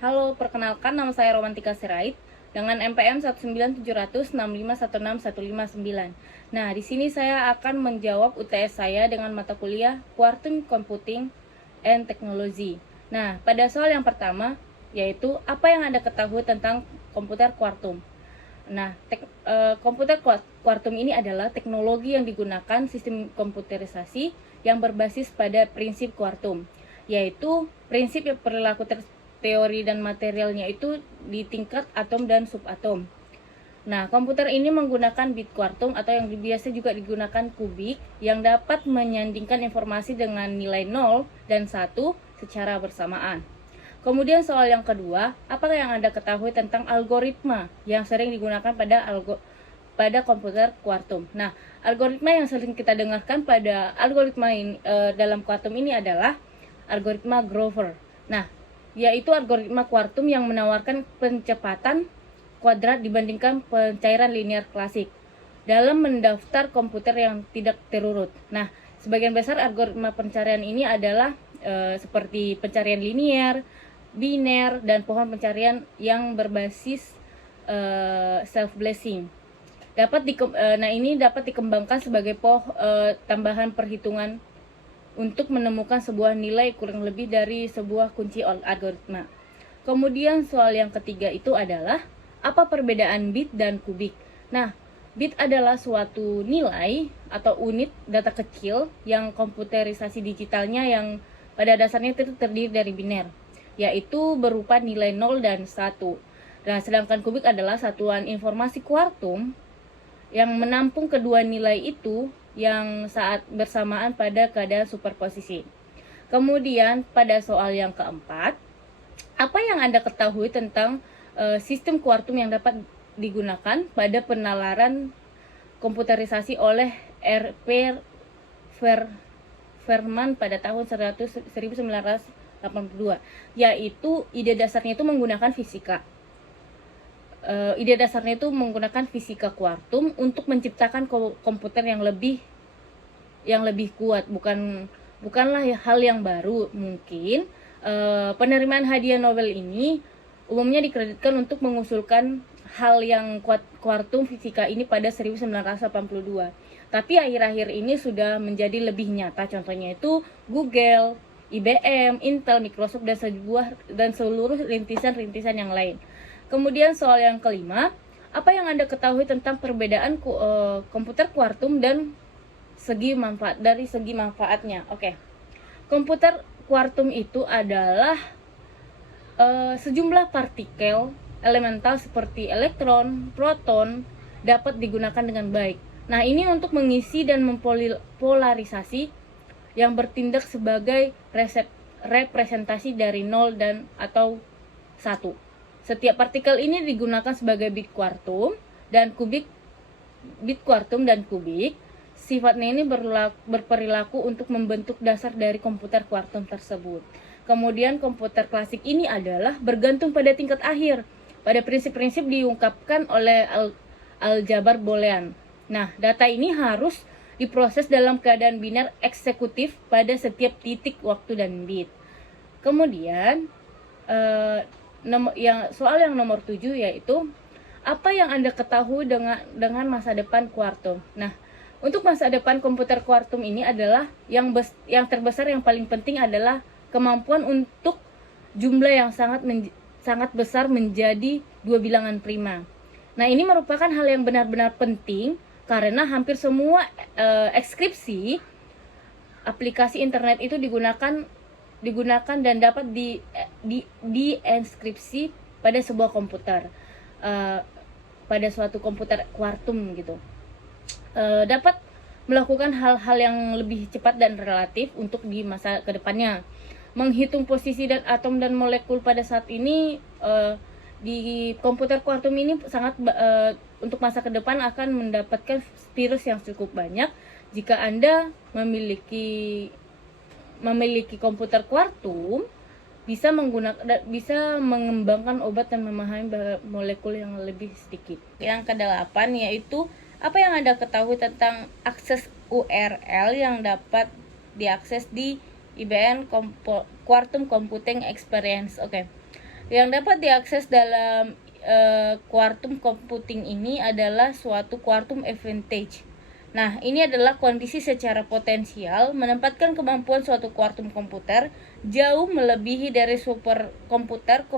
Halo, perkenalkan nama saya Romantika Sirait dengan NPM 1970065161519. Nah, di sini saya akan menjawab UTS saya dengan mata kuliah Quantum Computing and Technology. Nah, pada soal yang pertama yaitu apa yang Anda ketahui tentang komputer kuantum. Nah, komputer kuantum ini adalah teknologi yang digunakan sistem komputerisasi yang berbasis pada prinsip kuantum, yaitu prinsip yang perilaku teori dan materialnya itu di tingkat atom dan subatom. Nah, komputer ini menggunakan bit kuantum atau yang biasa juga digunakan kubik yang dapat menyandingkan informasi dengan nilai 0 dan 1 secara bersamaan. Kemudian soal yang kedua, apakah yang Anda ketahui tentang algoritma yang sering digunakan pada komputer kuantum? Nah, algoritma yang sering kita dengarkan pada algoritma ini, dalam kuantum ini adalah algoritma Grover. Nah, yaitu algoritma kuantum yang menawarkan pencepatan kuadrat dibandingkan pencairan linear klasik dalam mendaftar komputer yang tidak terurut. Nah, sebagian besar algoritma pencarian ini adalah seperti pencarian linear, biner, dan pohon pencarian yang berbasis self-blessing. Ini dapat dikembangkan sebagai tambahan perhitungan untuk menemukan sebuah nilai kurang lebih dari sebuah kunci algoritma. Kemudian soal yang ketiga itu adalah apa perbedaan bit dan kubik. Nah, bit adalah suatu nilai atau unit data kecil yang komputerisasi digitalnya yang pada dasarnya itu terdiri dari biner, yaitu berupa nilai 0 dan 1. Nah, sedangkan kubik adalah satuan informasi kuantum yang menampung kedua nilai itu yang saat bersamaan pada keadaan superposisi. Kemudian pada soal yang keempat, apa yang Anda ketahui tentang sistem kuantum yang dapat digunakan pada penalaran komputerisasi oleh R.P. Feynman pada tahun 1982, yaitu ide dasarnya itu menggunakan fisika. Ide dasarnya itu menggunakan fisika kuantum untuk menciptakan komputer yang lebih kuat. Bukanlah hal yang baru. Mungkin penerimaan hadiah Nobel ini umumnya dikreditkan untuk mengusulkan hal yang kuantum fisika ini pada 1982. Tapi akhir-akhir ini sudah menjadi lebih nyata. Contohnya itu Google, IBM, Intel, Microsoft, dan seluruh rintisan-rintisan yang lain. Kemudian soal yang kelima, apa yang Anda ketahui tentang perbedaan komputer kuantum dan segi manfaatnya? Oke. Komputer kuantum itu adalah sejumlah partikel elemental seperti elektron, proton dapat digunakan dengan baik. Nah, ini untuk mengisi dan mempolarisasi yang bertindak sebagai representasi dari 0 dan atau 1. Setiap partikel ini digunakan sebagai bit kuantum dan kubik. Sifatnya ini berperilaku untuk membentuk dasar dari komputer kuantum tersebut. Kemudian komputer klasik ini adalah bergantung pada tingkat akhir, pada prinsip-prinsip diungkapkan oleh aljabar boolean. Nah, data ini harus diproses dalam keadaan biner eksekutif pada setiap titik waktu dan bit. Kemudian soal yang nomor 7 yaitu apa yang Anda ketahui dengan masa depan kuantum. Nah, untuk masa depan komputer kuantum ini adalah yang terbesar, yang paling penting adalah kemampuan untuk jumlah yang sangat besar menjadi 2 bilangan prima. Nah, ini merupakan hal yang benar-benar penting karena hampir semua ekskripsi aplikasi internet itu digunakan dan dapat dienkripsi pada sebuah komputer, pada suatu komputer kuantum gitu. Dapat melakukan hal-hal yang lebih cepat dan relatif untuk di masa kedepannya. Menghitung posisi dan atom dan molekul pada saat ini di komputer kuantum ini sangat untuk masa ke depan akan mendapatkan virus yang cukup banyak. Jika Anda memiliki komputer kuantum, bisa mengembangkan obat dan memahami molekul yang lebih sedikit. Yang kedelapan yaitu apa yang Anda ketahui tentang akses URL yang dapat diakses di IBM Quantum Computing Experience. Oke. Yang dapat diakses dalam quartum computing ini adalah suatu quartum advantage. Nah, ini adalah kondisi secara potensial menempatkan kemampuan suatu quartum komputer jauh melebihi dari superkomputer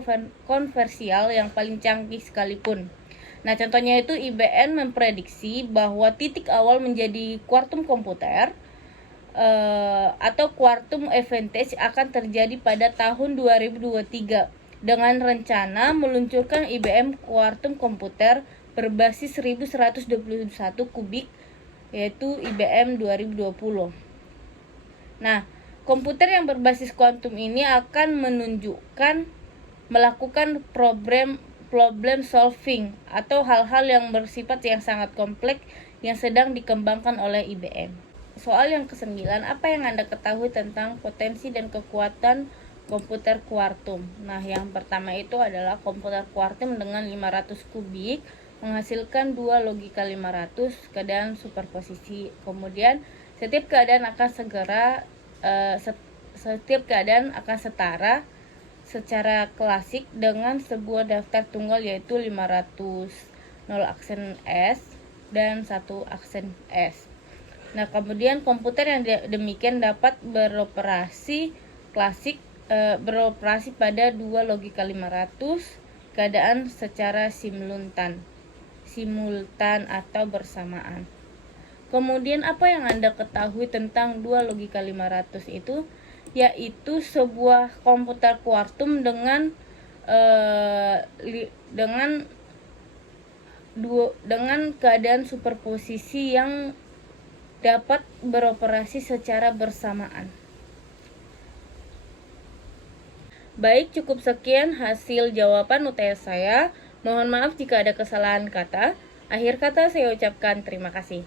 konversial yang paling canggih sekalipun. Nah, contohnya itu IBM memprediksi bahwa titik awal menjadi quartum komputer atau quartum advantage akan terjadi pada tahun 2023 dengan rencana meluncurkan IBM quartum komputer berbasis 1121 kubik yaitu IBM 2020. Nah, komputer yang berbasis kuantum ini akan melakukan problem solving atau hal-hal yang bersifat yang sangat kompleks yang sedang dikembangkan oleh IBM. Soal yang ke-9, apa yang Anda ketahui tentang potensi dan kekuatan komputer kuartum? Nah, yang pertama itu adalah komputer kuartum dengan 500 kubik menghasilkan 2 logika 500 keadaan superposisi. Kemudian setiap keadaan akan setara secara klasik dengan sebuah daftar tunggal yaitu 500 0 aksen S dan 1 aksen S. Nah, kemudian komputer yang demikian dapat beroperasi pada 2 logika 500 keadaan secara simultan atau bersamaan. Kemudian apa yang Anda ketahui tentang 2 logika 500 itu? Yaitu sebuah komputer kuartum dengan keadaan superposisi yang dapat beroperasi secara bersamaan. Baik, cukup sekian hasil jawaban UTS saya. Mohon maaf jika ada kesalahan kata. Akhir kata saya ucapkan terima kasih.